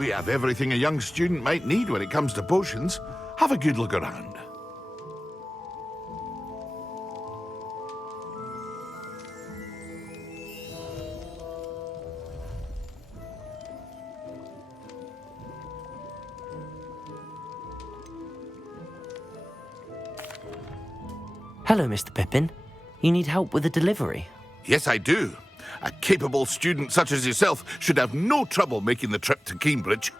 We have everything a young student might need when it comes to potions. Have a good look around. Hello, Mr. Pippin. You need help with a delivery? Yes, I do. A capable student such as yourself should have no trouble making the trip to Cambridge.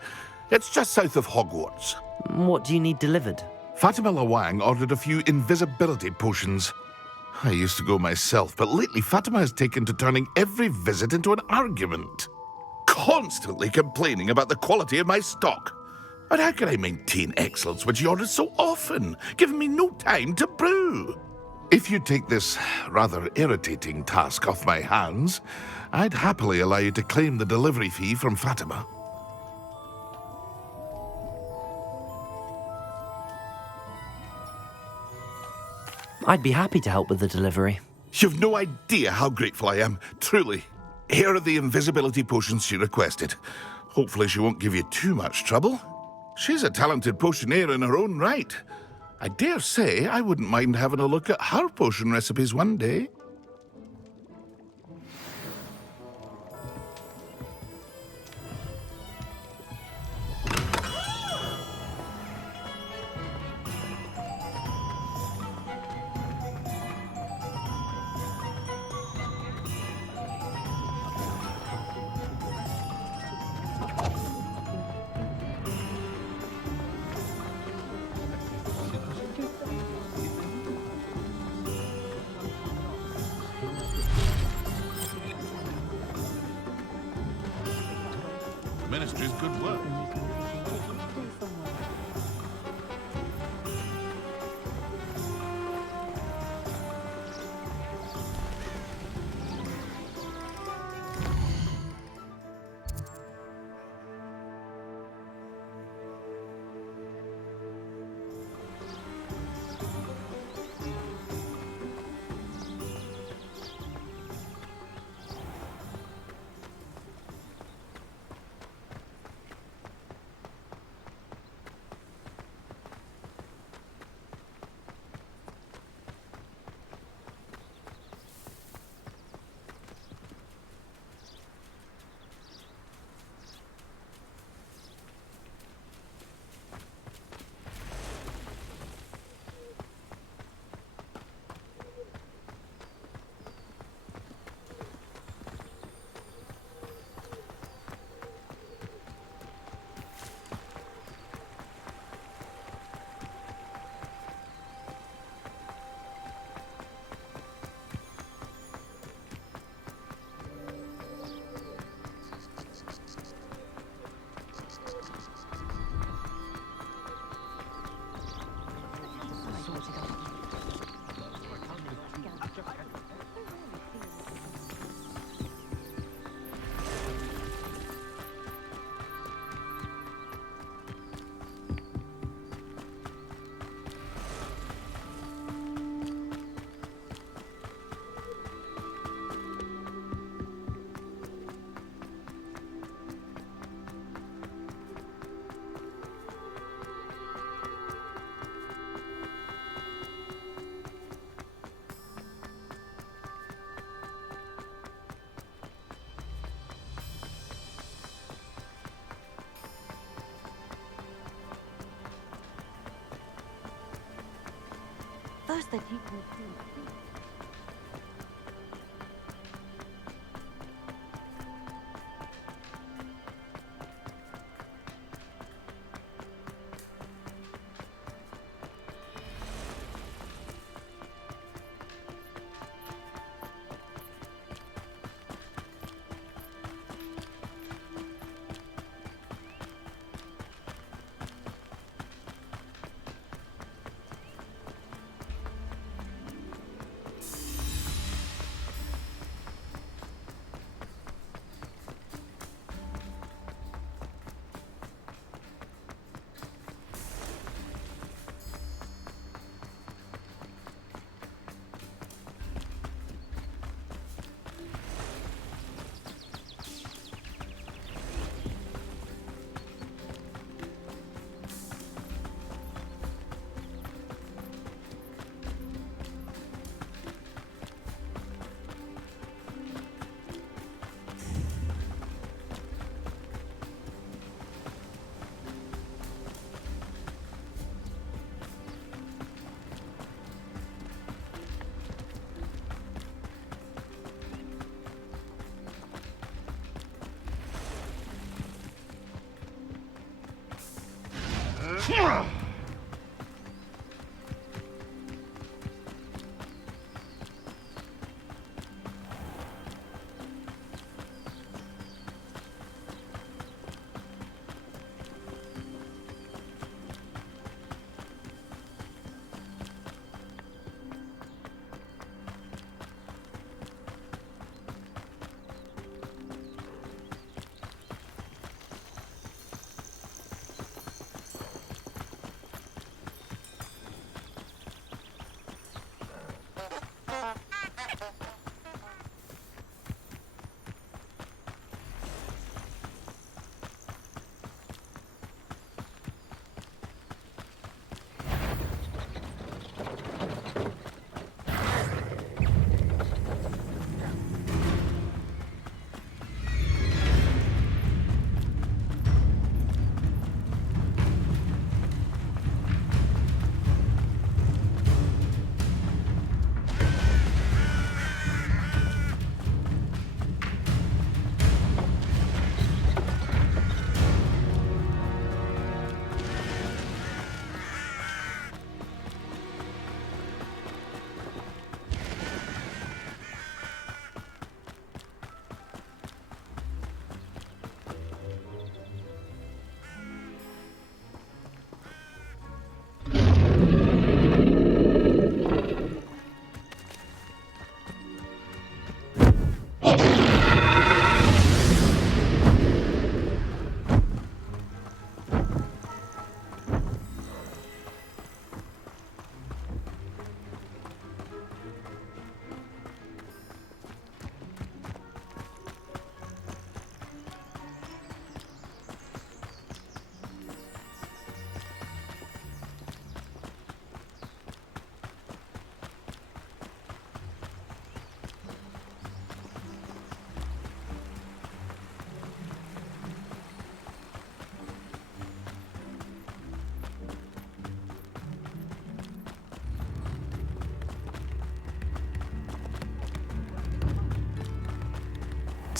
It's just south of Hogwarts. What do you need delivered? Fatima Lawang ordered a few invisibility potions. I used to go myself, but lately Fatima has taken to turning every visit into an argument. Constantly complaining about the quality of my stock. But how can I maintain excellence when she orders so often, giving me no time to brew? If you take this rather irritating task off my hands, I'd happily allow you to claim the delivery fee from Fatima. I'd be happy to help with the delivery. You've no idea how grateful I am, truly. Here are the invisibility potions she requested. Hopefully she won't give you too much trouble. She's a talented potioneer in her own right. I dare say I wouldn't mind having a look at her potion recipes one day. Ministry's good work. First, they keep me.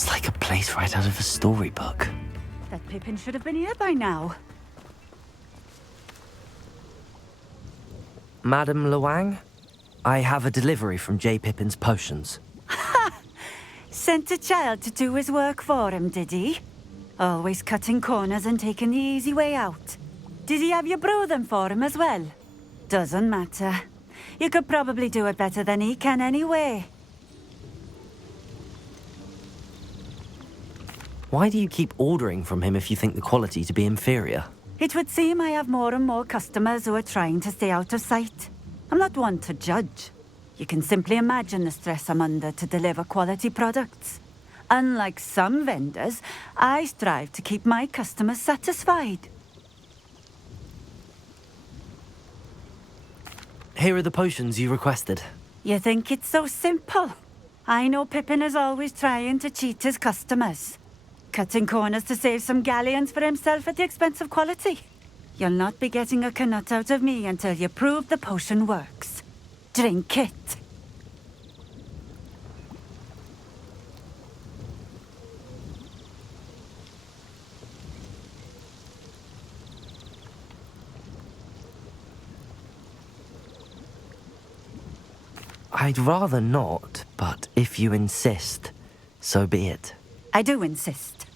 It's like a place right out of a storybook. That Pippin should have been here by now. Madam Luang, I have a delivery from J. Pippin's potions. Sent a child to do his work for him, did he? Always cutting corners and taking the easy way out. Did he have you brew them for him as well? Doesn't matter. You could probably do it better than he can anyway. Why do you keep ordering from him if you think the quality to be inferior? It would seem I have more and more customers who are trying to stay out of sight. I'm not one to judge. You can simply imagine the stress I'm under to deliver quality products. Unlike some vendors, I strive to keep my customers satisfied. Here are the potions you requested. You think it's so simple? I know Pippin is always trying to cheat his customers. Cutting corners to save some galleons for himself at the expense of quality. You'll not be getting a canut out of me until you prove the potion works. Drink it. I'd rather not, but if you insist, so be it. I do insist.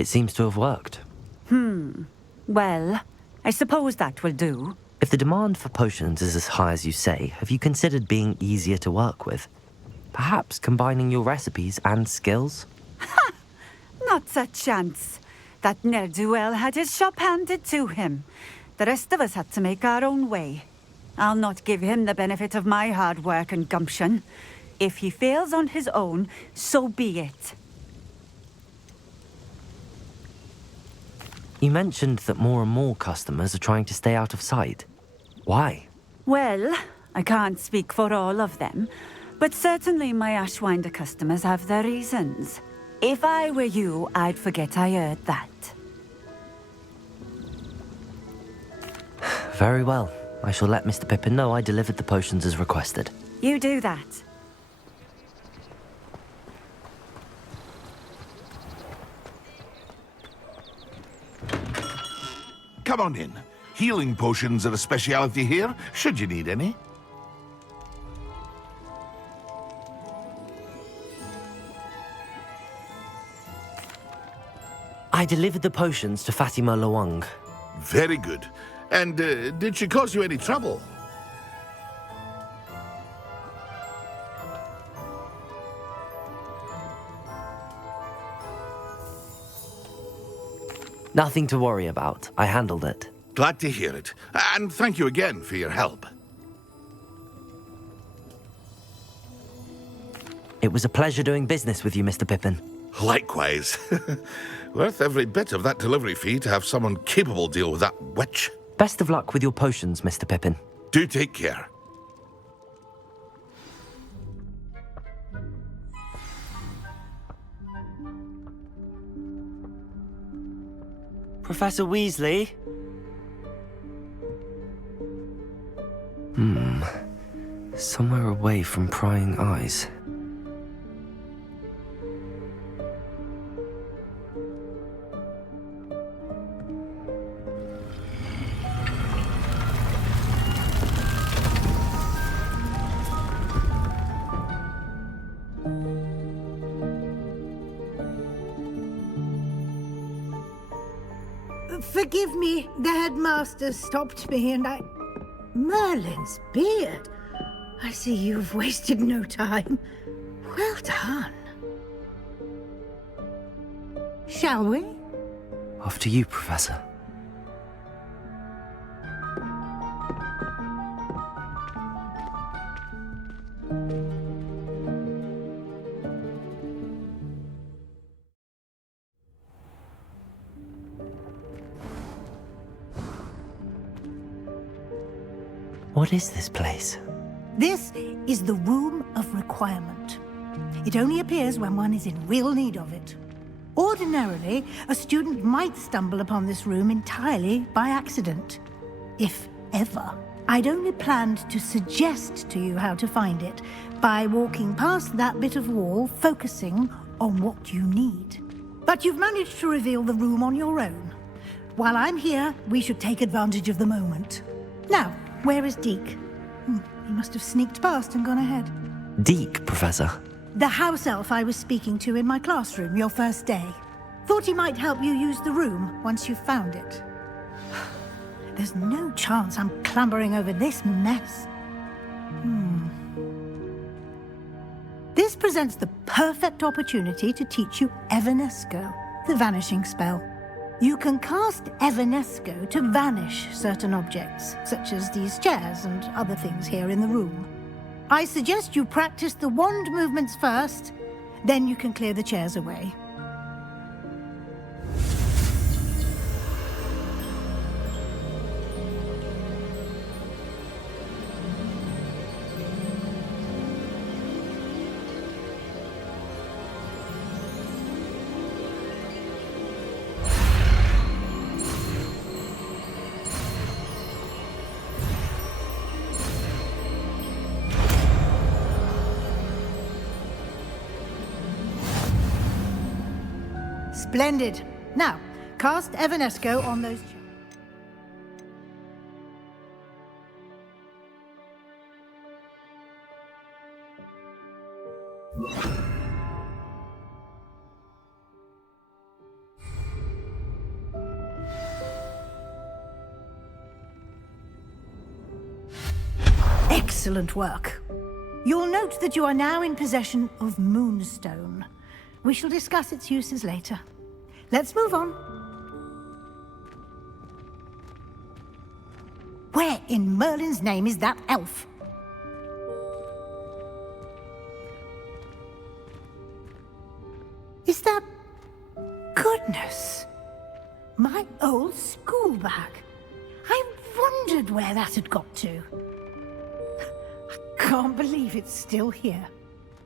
It seems to have worked. Well, I suppose that will do. If the demand for potions is as high as you say, have you considered being easier to work with? Perhaps combining your recipes and skills? Not a chance. That ne'er-do-well had his shop handed to him. The rest of us had to make our own way. I'll not give him the benefit of my hard work and gumption. If he fails on his own, so be it. You mentioned that more and more customers are trying to stay out of sight. Why? Well, I can't speak for all of them, but certainly my Ashwinder customers have their reasons. If I were you, I'd forget I heard that. Very well. I shall let Mr. Pippin know I delivered the potions as requested. You do that. Come on in. Healing potions are a speciality here, should you need any. I delivered the potions to Fatima Lawang. Very good. And did she cause you any trouble? Nothing to worry about. I handled it. Glad to hear it. And thank you again for your help. It was a pleasure doing business with you, Mr. Pippin. Likewise. Worth every bit of that delivery fee to have someone capable deal with that witch. Best of luck with your potions, Mr. Pippin. Do take care. Professor Weasley? Somewhere away from prying eyes. Forgive me, the headmaster stopped me and I... Merlin's beard. I see you've wasted no time. Well done. Shall we? After you, Professor. What is this place? This is the Room of Requirement. It only appears when one is in real need of it. Ordinarily, a student might stumble upon this room entirely by accident. If ever. I'd only planned to suggest to you how to find it by walking past that bit of wall, focusing on what you need. But you've managed to reveal the room on your own. While I'm here, we should take advantage of the moment. Now, where is Deke? He must have sneaked past and gone ahead. Deke, Professor. The house elf I was speaking to in my classroom your first day. Thought he might help you use the room once you've found it. There's no chance I'm clambering over this mess. This presents the perfect opportunity to teach you Evanesco, the vanishing spell. You can cast Evanesco to vanish certain objects, such as these chairs and other things here in the room. I suggest you practice the wand movements first, then you can clear the chairs away. Splendid. Now, cast Evanesco on those... Excellent work. You'll note that you are now in possession of Moonstone. We shall discuss its uses later. Let's move on. Where in Merlin's name is that elf? Is that... Goodness! My old school bag. I wondered where that had got to. I can't believe it's still here.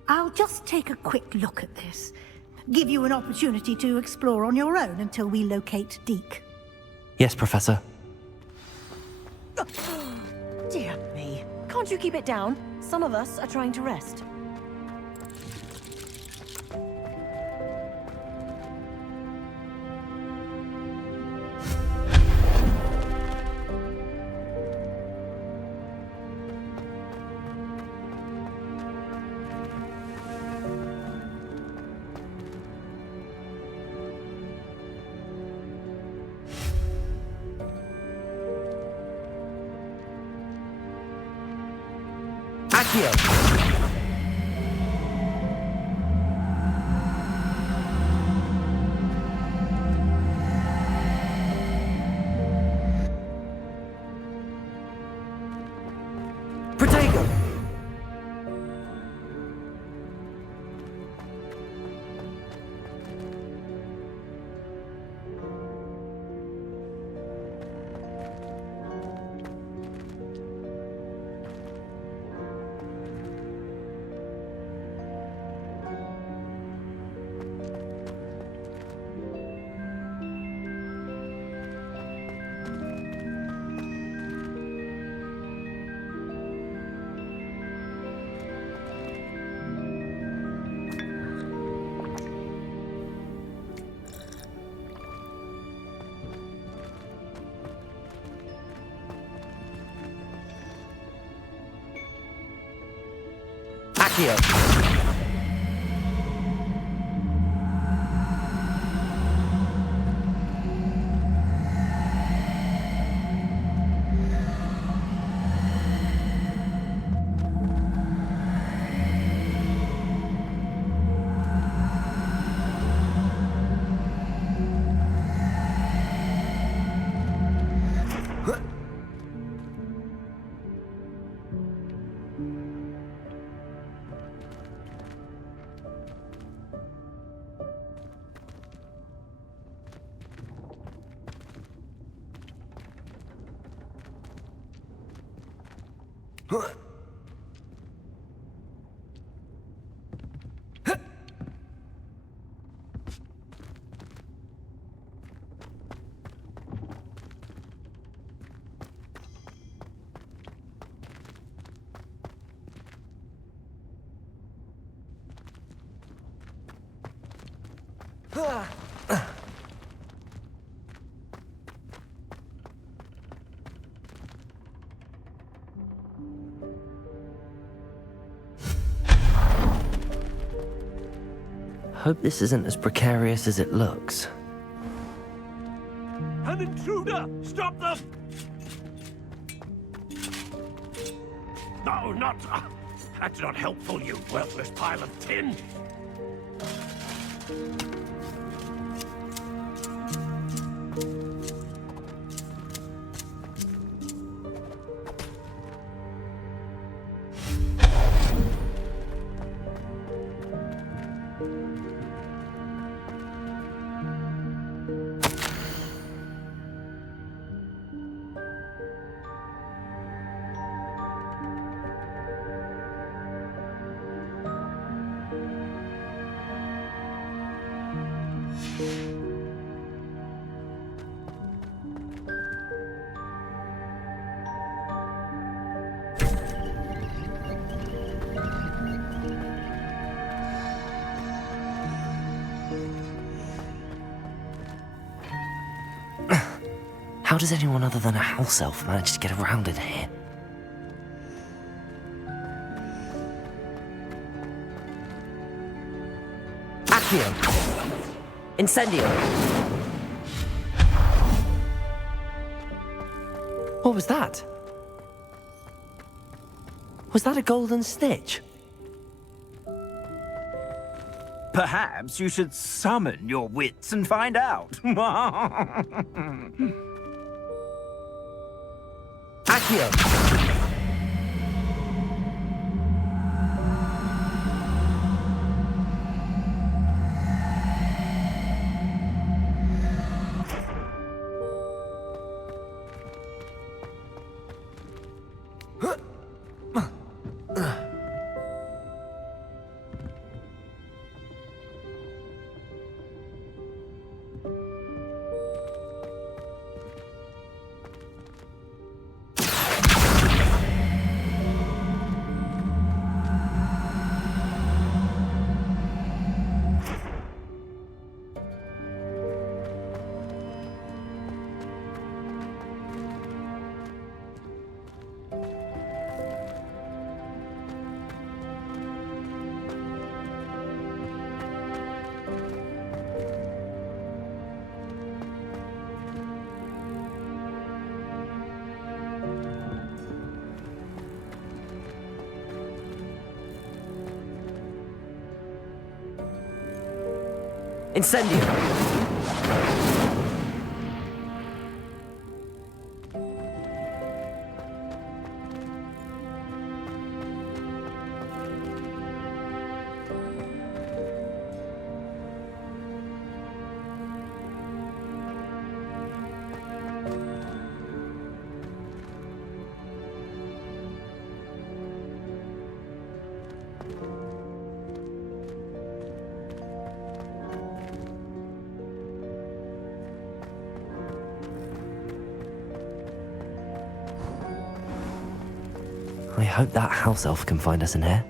I'll just take a quick look at this. Give you an opportunity to explore on your own until we locate Deke. Yes, Professor. Dear me. Can't you keep it down? Some of us are trying to rest. Protego! Accio! Hope this isn't as precarious as it looks. An intruder! Stop them! No, not... that's not helpful, you worthless pile of tin! How does anyone other than a house elf manage to get around in here? Accio! Incendio! What was that? Was that a golden snitch? Perhaps you should summon your wits and find out. Accio! Incendio! I hope that house elf can find us in here.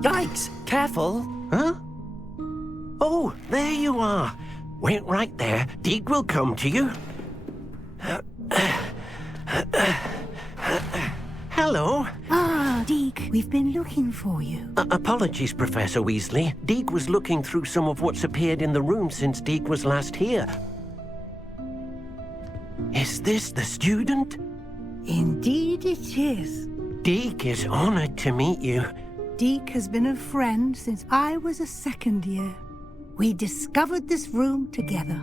Yikes! Careful! Huh? Oh, there you are. Wait right there. Deke will come to you. Hello. Ah, Deke, we've been looking for you. Apologies, Professor Weasley. Deke was looking through some of what's appeared in the room since Deke was last here. Is this the student? Indeed it is. Deke is honored to meet you. Deke has been a friend since I was a second year. We discovered this room together.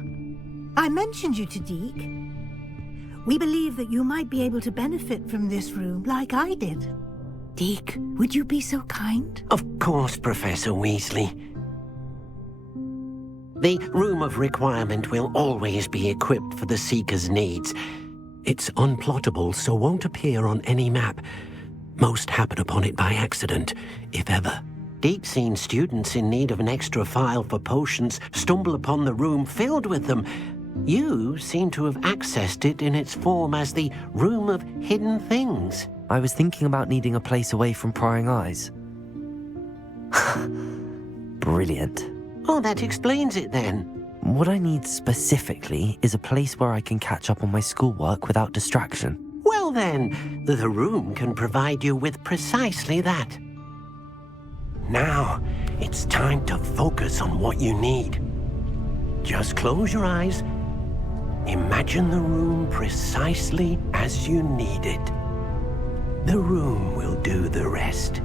I mentioned you to Deke. We believe that you might be able to benefit from this room like I did. Deke, would you be so kind? Of course, Professor Weasley. The Room of Requirement will always be equipped for the Seeker's needs. It's unplottable, so won't appear on any map. Most happen upon it by accident, if ever. Deke's seen students in need of an extra file for potions stumble upon the room filled with them. You seem to have accessed it in its form as the Room of Hidden Things. I was thinking about needing a place away from prying eyes. Brilliant. Oh, that explains it then. What I need specifically is a place where I can catch up on my schoolwork without distraction. Well then, the room can provide you with precisely that. Now, it's time to focus on what you need. Just close your eyes. Imagine the room precisely as you need it. The room will do the rest.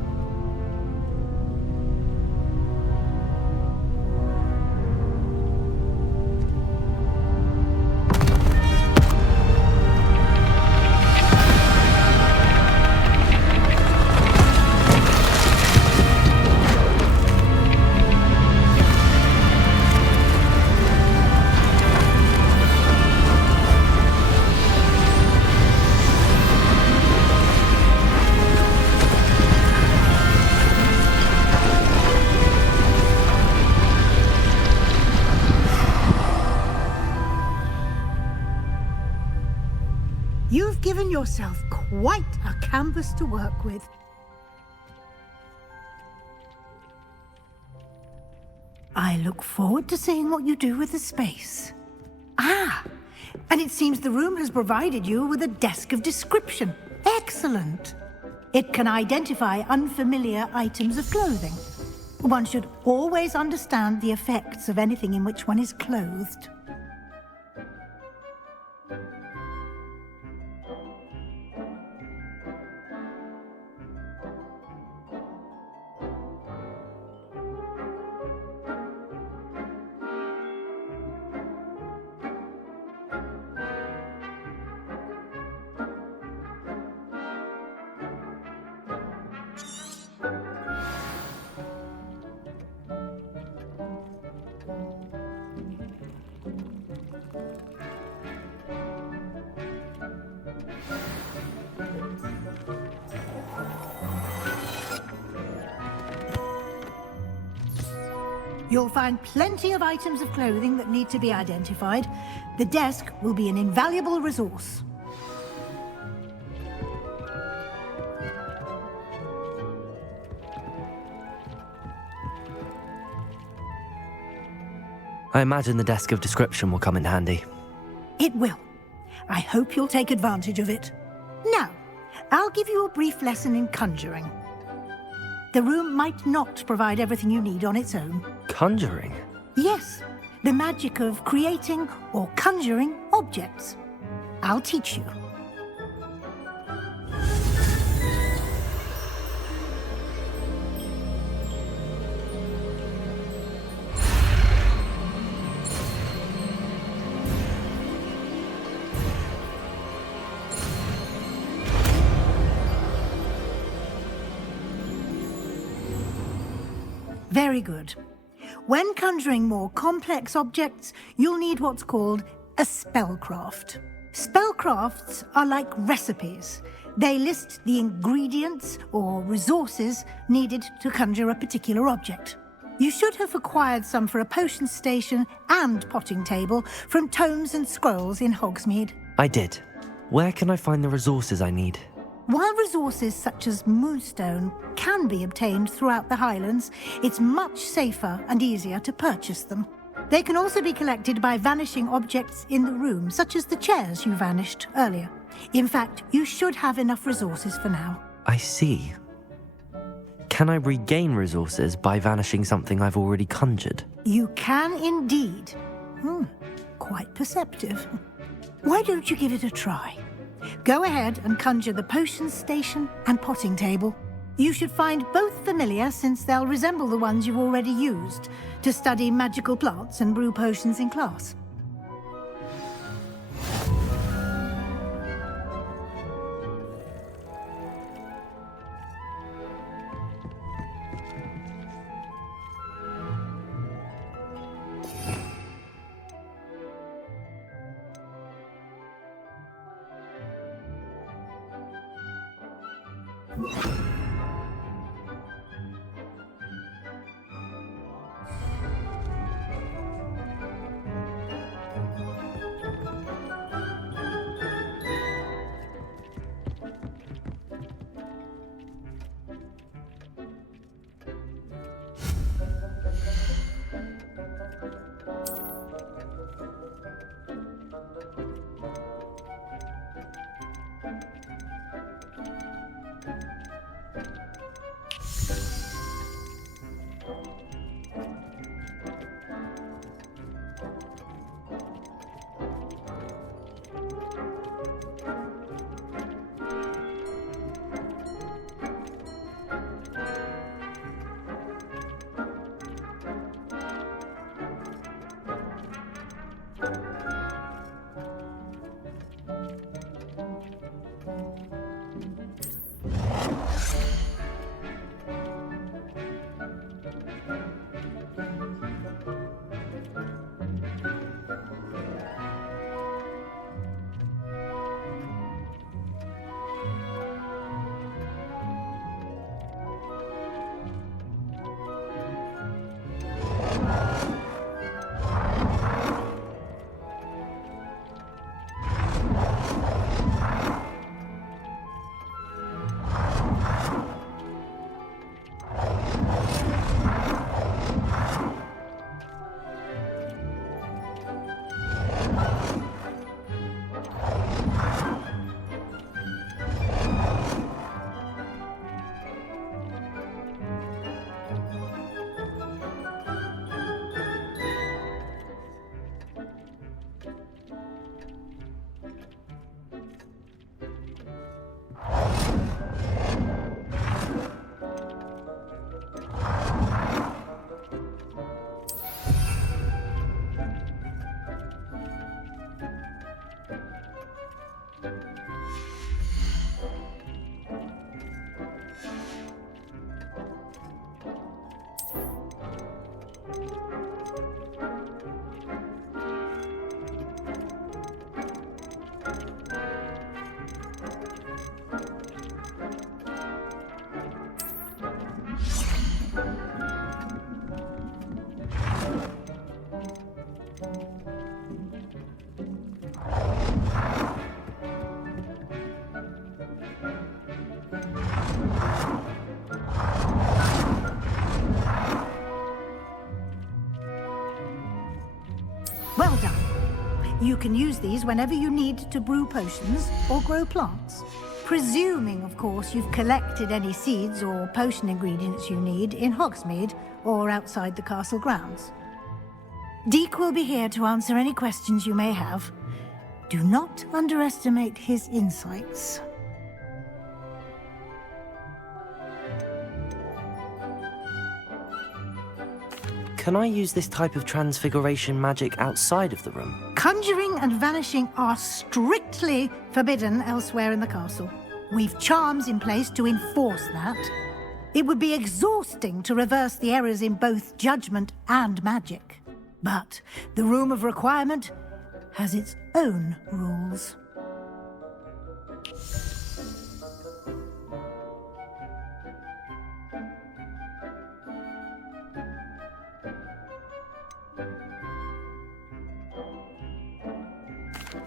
You've given yourself quite a canvas to work with. I look forward to seeing what you do with the space. Ah, And it seems the room has provided you with a desk of description. Excellent. It can identify unfamiliar items of clothing. One should always understand the effects of anything in which one is clothed. You'll find plenty of items of clothing that need to be identified. The desk will be an invaluable resource. I imagine the desk of description will come in handy. It will. I hope you'll take advantage of it. Now, I'll give you a brief lesson in conjuring. The room might not provide everything you need on its own. Conjuring? Yes, the magic of creating or conjuring objects. I'll teach you. Very good. When conjuring more complex objects, you'll need what's called a spellcraft. Spellcrafts are like recipes. They list the ingredients or resources needed to conjure a particular object. You should have acquired some for a potion station and potting table from tomes and scrolls in Hogsmeade. I did. Where can I find the resources I need? While resources such as moonstone can be obtained throughout the Highlands, it's much safer and easier to purchase them. They can also be collected by vanishing objects in the room, such as the chairs you vanished earlier. In fact, you should have enough resources for now. I see. Can I regain resources by vanishing something I've already conjured? You can indeed. Quite perceptive. Why don't you give it a try? Go ahead and conjure the potion station and potting table. You should find both familiar, since they'll resemble the ones you've already used to study magical plants and brew potions in class. Well done. You can use these whenever you need to brew potions or grow plants. Presuming, of course, you've collected any seeds or potion ingredients you need in Hogsmeade or outside the castle grounds. Deek will be here to answer any questions you may have. Do not underestimate his insights. Can I use this type of transfiguration magic outside of the room? Conjuring and vanishing are strictly forbidden elsewhere in the castle. We've charms in place to enforce that. It would be exhausting to reverse the errors in both judgment and magic. But the Room of Requirement has its own rules.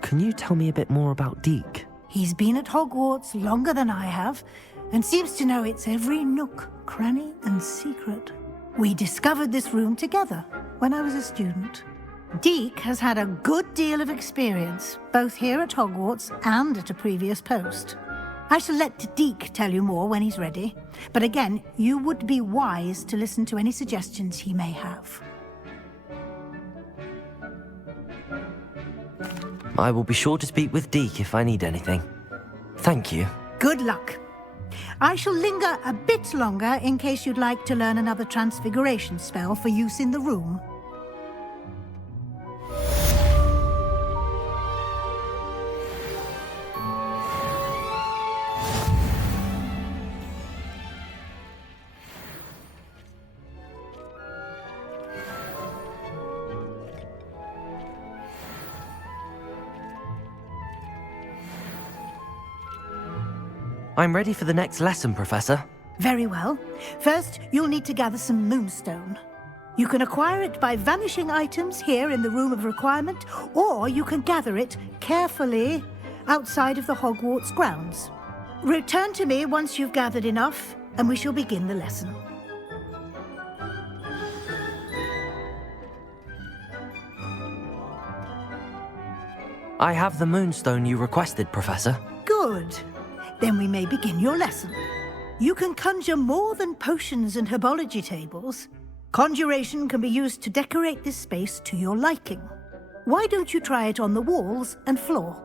Can you tell me a bit more about Deek? He's been at Hogwarts longer than I have, and seems to know its every nook, cranny, and secret. We discovered this room together when I was a student. Deek has had a good deal of experience, both here at Hogwarts and at a previous post. I shall let Deek tell you more when he's ready, but again, you would be wise to listen to any suggestions he may have. I will be sure to speak with Deek if I need anything. Thank you. Good luck. I shall linger a bit longer in case you'd like to learn another transfiguration spell for use in the room. I'm ready for the next lesson, Professor. Very well. First, you'll need to gather some moonstone. You can acquire it by vanishing items here in the Room of Requirement, or you can gather it carefully outside of the Hogwarts grounds. Return to me once you've gathered enough, and we shall begin the lesson. I have the moonstone you requested, Professor. Good. Then we may begin your lesson. You can conjure more than potions and herbology tables. Conjuration can be used to decorate this space to your liking. Why don't you try it on the walls and floor?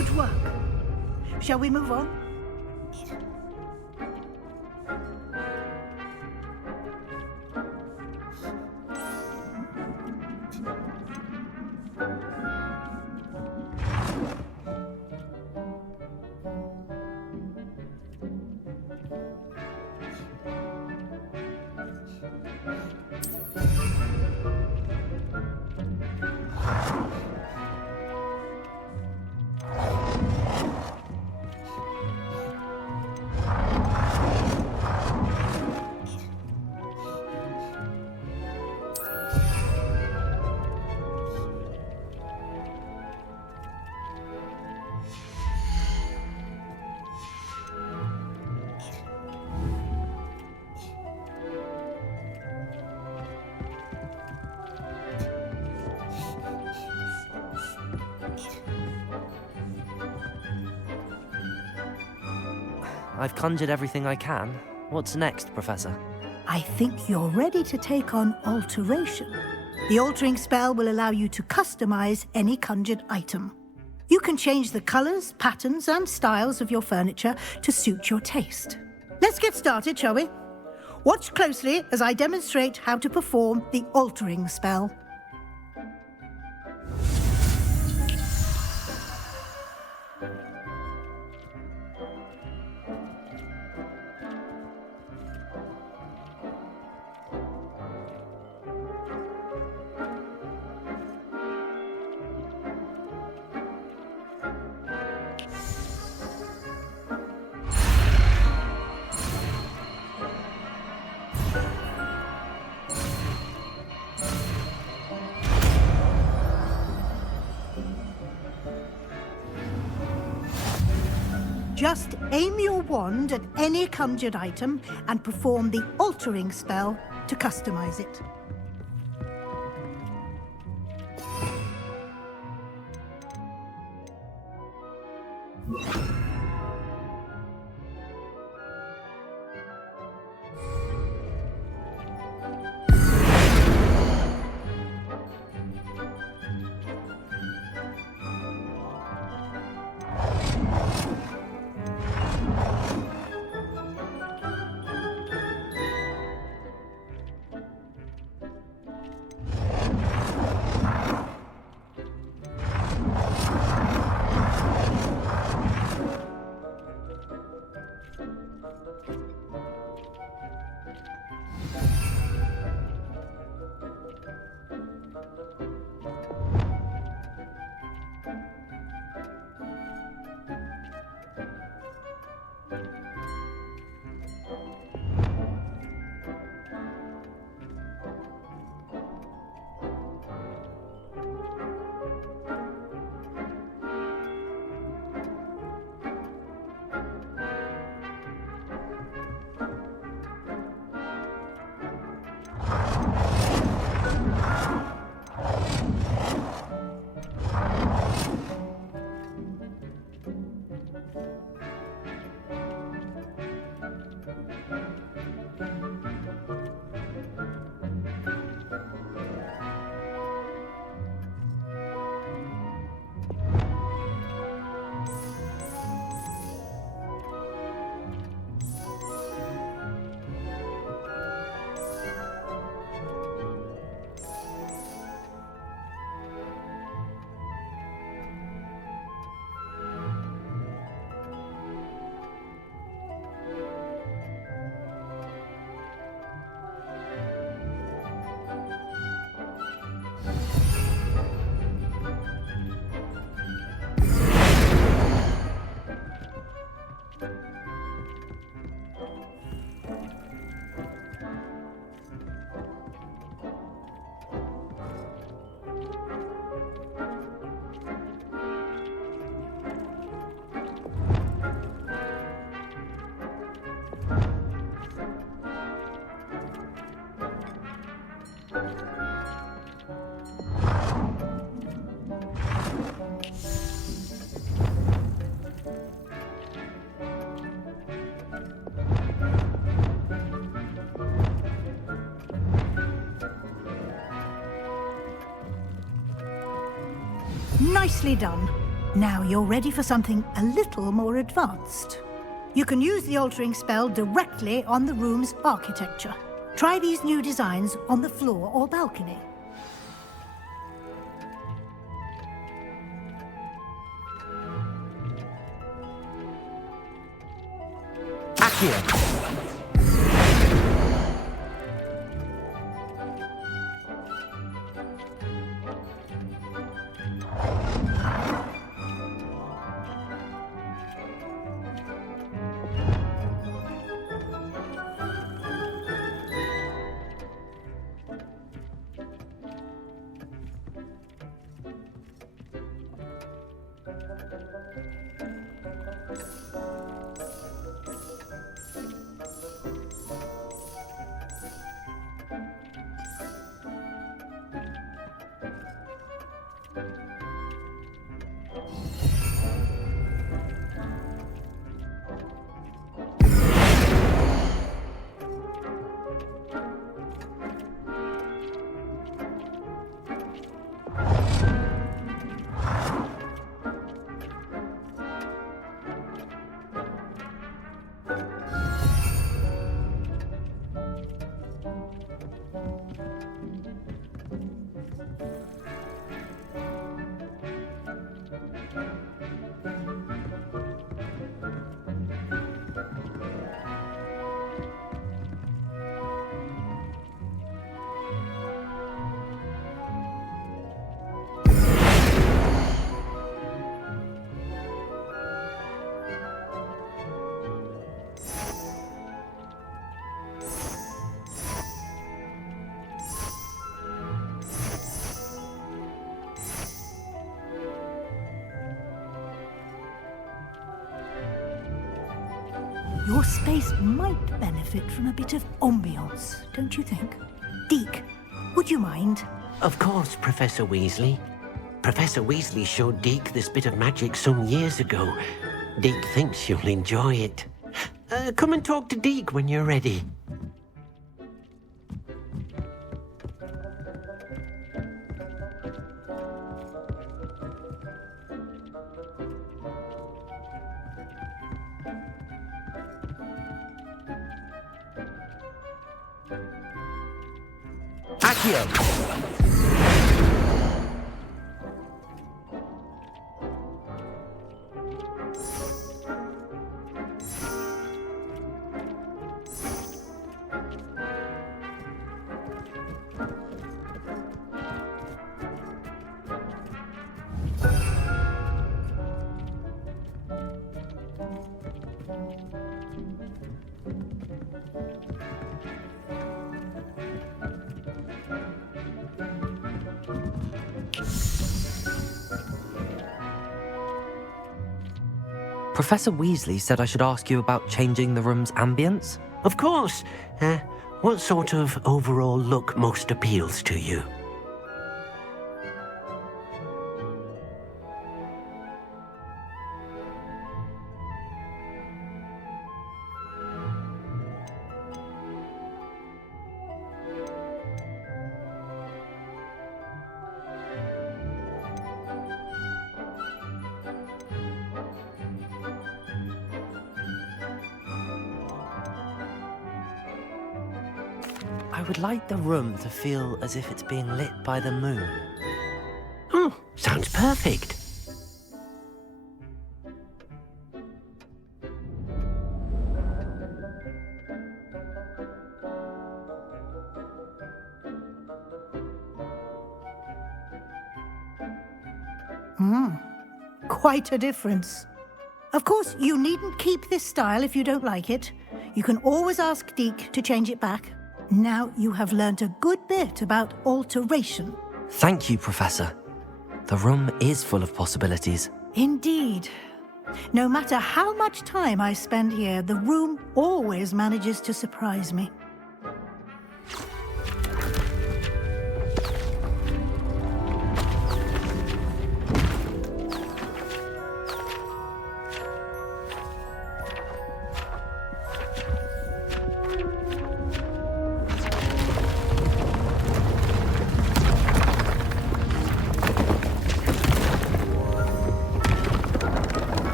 Good work. Shall we move on? I've conjured everything I can. What's next, Professor? I think you're ready to take on alteration. The altering spell will allow you to customize any conjured item. You can change the colors, patterns, and styles of your furniture to suit your taste. Let's get started, shall we? Watch closely as I demonstrate how to perform the altering spell. Just aim your wand at any conjured item and perform the altering spell to customize it. Nicely done. Now you're ready for something a little more advanced. You can use the altering spell directly on the room's architecture. Try these new designs on the floor or balcony. Accio! Your space might benefit from a bit of ambiance, don't you think? Deke, would you mind? Of course, Professor Weasley. Professor Weasley showed Deke this bit of magic some years ago. Deke thinks you'll enjoy it. Come and talk to Deke when you're ready. Accio! Professor Weasley said I should ask you about changing the room's ambience. Of course. What sort of overall look most appeals to you? I would like the room to feel as if it's being lit by the moon. Oh, sounds perfect. Quite a difference. Of course, you needn't keep this style if you don't like it. You can always ask Deke to change it back. Now you have learnt a good bit about alteration. Thank you, Professor. The room is full of possibilities. Indeed. No matter how much time I spend here, the room always manages to surprise me.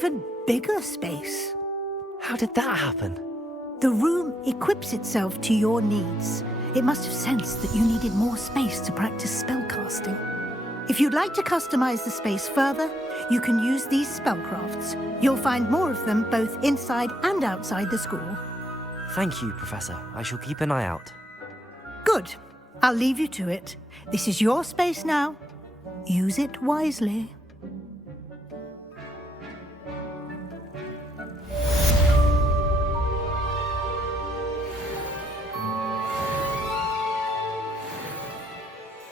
even bigger space. How did that happen? The room equips itself to your needs. It must have sensed that you needed more space to practice spellcasting. If you'd like to customize the space further, you can use these spellcrafts. You'll find more of them both inside and outside the school. Thank you, Professor. I shall keep an eye out. Good. I'll leave you to it. This is your space now. Use it wisely.